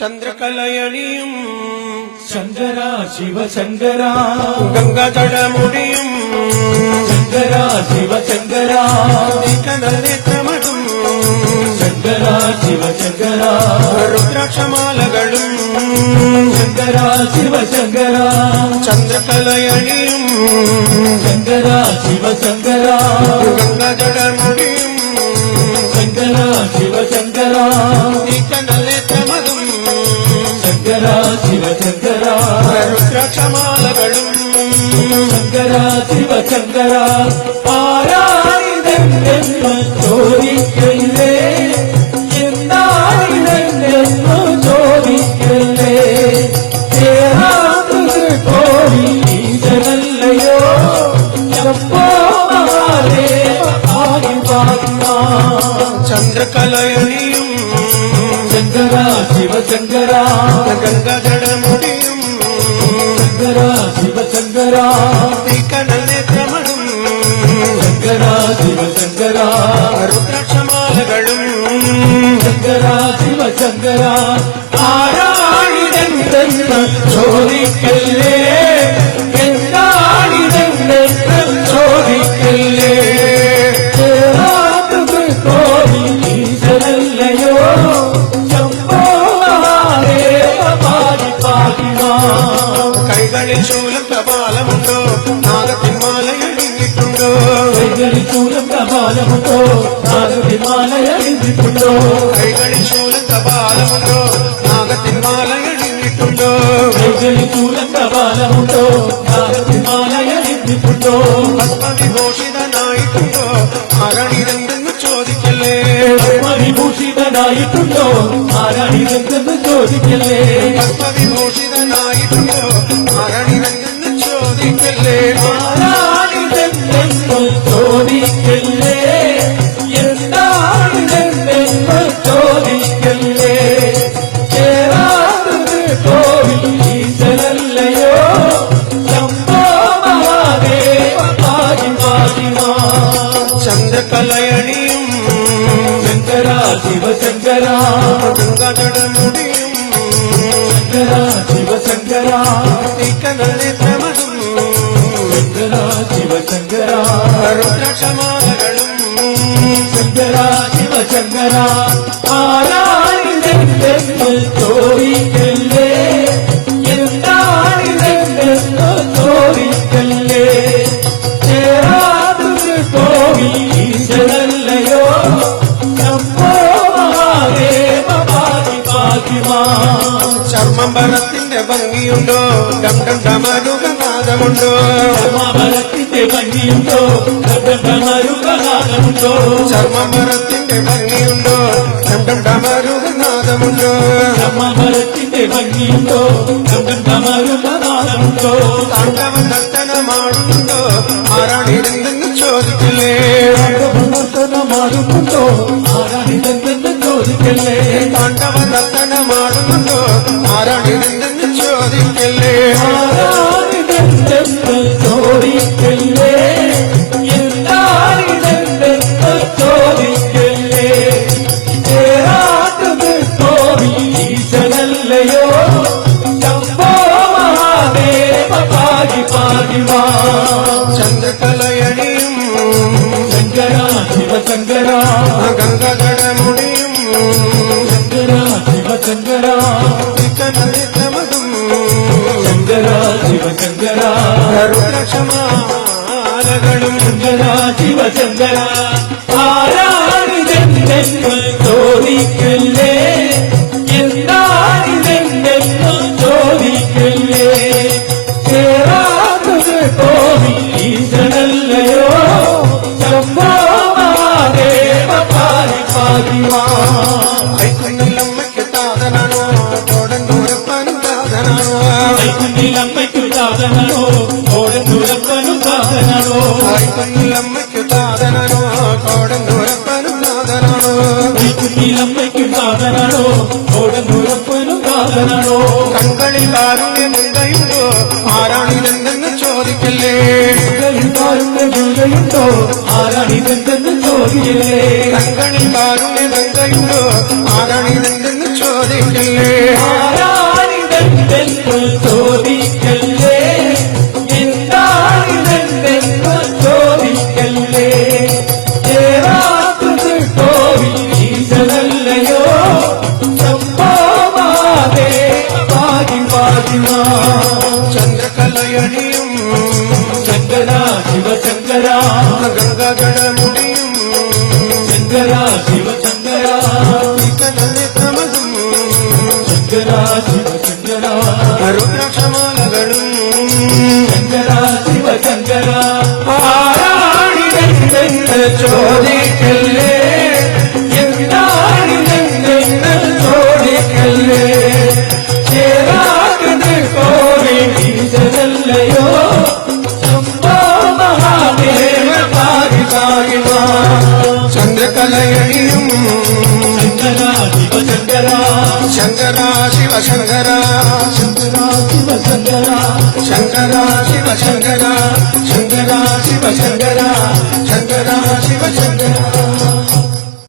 ചന്ദ്രകലയണിയും ശങ്കര ശിവശങ്കര ഗംഗാജടമുടിയും ശങ്കര ശിവശങ്കര കനനേത്രമടും ശങ്കര ശിവശങ്കര രുദ്രാക്ഷമാലകളും ശങ്കര ശിവശങ്കര ചന്ദ്രകലയണിയും ശങ്കര ശിവശങ്കര ഗംഗാജടമുടിയും ശങ്കര ശിവശങ്കര കനനേത്രമടും ശങ്കര ശിവശങ്കര രുദ്രാക്ഷമാലകളും ശങ്കര ശിവശങ്കര ആരാണിതെന്ന് ചോദിക്കല്ലേ എന്താണിതെന്ന് ചോദിക്കല്ലേ കോടി ഈശ്വരല്ലയോ എപ്പോ ചന്ദ്രകലയണിയും ശങ്കര ശിവശങ്കര ഗംഗാജടമുടിയും ശങ്കര ശിവശങ്കര കനനേത്രമടും ശങ്കര ശിവശങ്കര രുദ്രാക്ഷമാലകളും ശങ്കര ശിവശങ്കര ആരാണിതെന്ന് ചോദിക്കല്ലേ എന്താണിതെന്ന് ചോദിക്കല്ലേ കോടി ഈശ്വരല്ലയോ ശംഭോ പാടിമാ കൈകളിൽ ശൂലം കപാലമുണ്ടോ നാഗത്തിന്മാലയണിഞ്ഞിട്ടുണ്ടോ കൈകളിൽ ചൂലം കപാലമുണ്ടോ നാഗത്തിമാലയണിഞ്ഞിട്ടുണ്ടോ കൈകളിൽ ശൂലം കപാലമുണ്ടോ നാഗത്തിന്മാലയണിഞ്ഞിട്ടുണ്ടോ കൈകളിൽ ചൂലം കപാലമുണ്ടോ നാഗത്തിമാലയണിഞ്ഞിട്ടുണ്ടോ ഭസ്മവിഭൂഷിതനായിട്ടുണ്ടോ ആരാണിതെന്തെന്ന് ചോദിക്കല്ലേ വിഭൂഷിതനായിട്ടുണ്ടോ ആരാണിതെന്തെന്ന് ചോദിക്കല്ലേ ഭസ്മവിഭൂഷിതനായിട്ടുണ്ടോ ആരാണിതെന്തെന്ന് ചോദിക്കല്ലേ ആരാണിതെന്തെന്ന് ചോദിക്കല്ലേ എന്താണിതെന്തെന്ന് ചോദിക്കല്ലേ ചേരാത് കോവിൽ ഈശ്വരല്ലയോ ശംഭോ മഹാദേവ പാടിമാ ചന്ദ്രകലയണിയും ശങ്കര ശിവശങ്കര ഗംഗാജടമുടിയും ശങ്കര ശിവശങ്കര കനനേത്രമടും ശങ്കര ശിവശങ്കര രുദ്രാക്ഷമാലകളും ശങ്കര ശിവശങ്കര ആരാണിതെന്ന് ചോദിക്കല്ലേ എന്താണിതെന്ന് ചോദിക്കല്ലേ ചേരാത് കോവിൽ ഈശ്വരല്ലയോ ശംഭോ മഹാദേവ പാതിമാ ചർമ്മംബരത്തിന്റെ ഭംഗിയുണ്ടോ ഡം ഡം ഡമരുഗനാദമുണ്ടോ മരത്തിന്റെ ഭംഗിയുണ്ടോ മരുകനാഥമുണ്ടോ ചർമ്മംബരത്തിന്റെ ഭംഗിയുണ്ടോ ഡം ഡം ഡമരുഗനാദമുണ്ടോ മരത്തിന്റെ ഭംഗിയുണ്ടോ മരുകനാഥമുണ്ടോ താണ്ഡവ നർത്തനമാടുന്നുണ്ടോ ആരാണിതെന്തെന്ന് ചോദിക്കില്ലേ മാറുന്നുണ്ടോ ആരാണിതെന്ന് ചോദിക്കല്ലേ താണ്ഡവ നർത്തനമാടുന്നുണ്ടോ ആരാണിതെന്തെന്ന് ചോദിക്കല്ലേ ആരാണിതെന്ന് ചോദിക്കല്ലേ എന്താണിതെന്ന് ചോദിക്കല്ലേ ചേരാത്തത് കോവിൽ ഈശ്വരല്ലയോ ശംഭോ മഹാദേവ പാടിമാ ചന്ദ്രകലയണിയും ശങ്കര ശിവശങ്കര ഗംഗാജടമുടിയും ശങ്കര ശിവശങ്കര കനനേത്രമടും ശങ്കര ശിവശങ്കര രുദ്രാക്ഷമാലകളും ശങ്കര ശിവശങ്കര ആരാണിതെന്ന് ചോദിക്കല്ലേ എന്താണിതെന്ന് ചോദിക്കല്ലേ ചേരാത്തത് കോവിൽ ഈശ്വരല്ലയോ ശംഭോ മഹാദേവ പാതിമാ കൈക്കുന്നിലമ്മയ്ക്ക് താതനാണോ കോടന്തൂരപ്പനും താതനാണോ കുഞ്ഞിലമ്മയ്ക്കു താതനാണോ ഓടത്തുരപ്പനും താതനാണോ കൈക്കുന്നിലമ്മയ്ക്ക് താതനാണോ കോടന്തൂരപ്പനും താതനാണോ കുഞ്ഞിലമ്മയ്ക്കു താതനാണോ ഓടത്തുരപ്പനും താതനാണോ കൺകളിൽ കാരുണ്യമുണ്ടോ ആരാണിതെന്തെന്ന് ചോദിക്കല്ലേ കാരുണ്യമുണ്ടോ ആരാണിതെന്തെന്ന് ചോദിക്കല്ലേ കൺകളിൽ കാരുണ്യമുണ്ടോ ആരാണിതെന്തെന്ന് ചോദിക്കല്ലേ ചോദിക്കല്ലേ ആരാണിതെന്തെന്ന് ചോദിക്കല്ലേ എന്താണിതെന്തെന്ന് ചോദിക്കല്ലേ ചേരാത്തത് കോവിൽ ഈശനല്ലയോ സംഭവമാതേ പാതി പാതിമാ ചന്ദ്രകലയണിയും ശങ്കര ശിവശങ്കര ഗംഗകളമുടിയും ശങ്കര ശിവശങ്കര കനനമതും ശങ്കര ശിവശങ്കര രുദ്രാക്ഷമാലകളും ശങ്കര ശിവശങ്കര ആരാണിതെന്തെന്ന് ചോദിക്കല്ലേ എന്താണിതെന്തെന്ന് ചോദിക്കല്ലേ ചേരാത്തത് കോവിൽ ഈശനല്ലയോ സംഭവമഹാദേവ പാതി പാതിമാ ചന്ദ്രകലയണിയും ശങ്കര ശിവശങ്കര ശങ്കര ശിവശങ്കര ശങ്കര ശിവശങ്കര ശങ്കര ശിവശങ്കര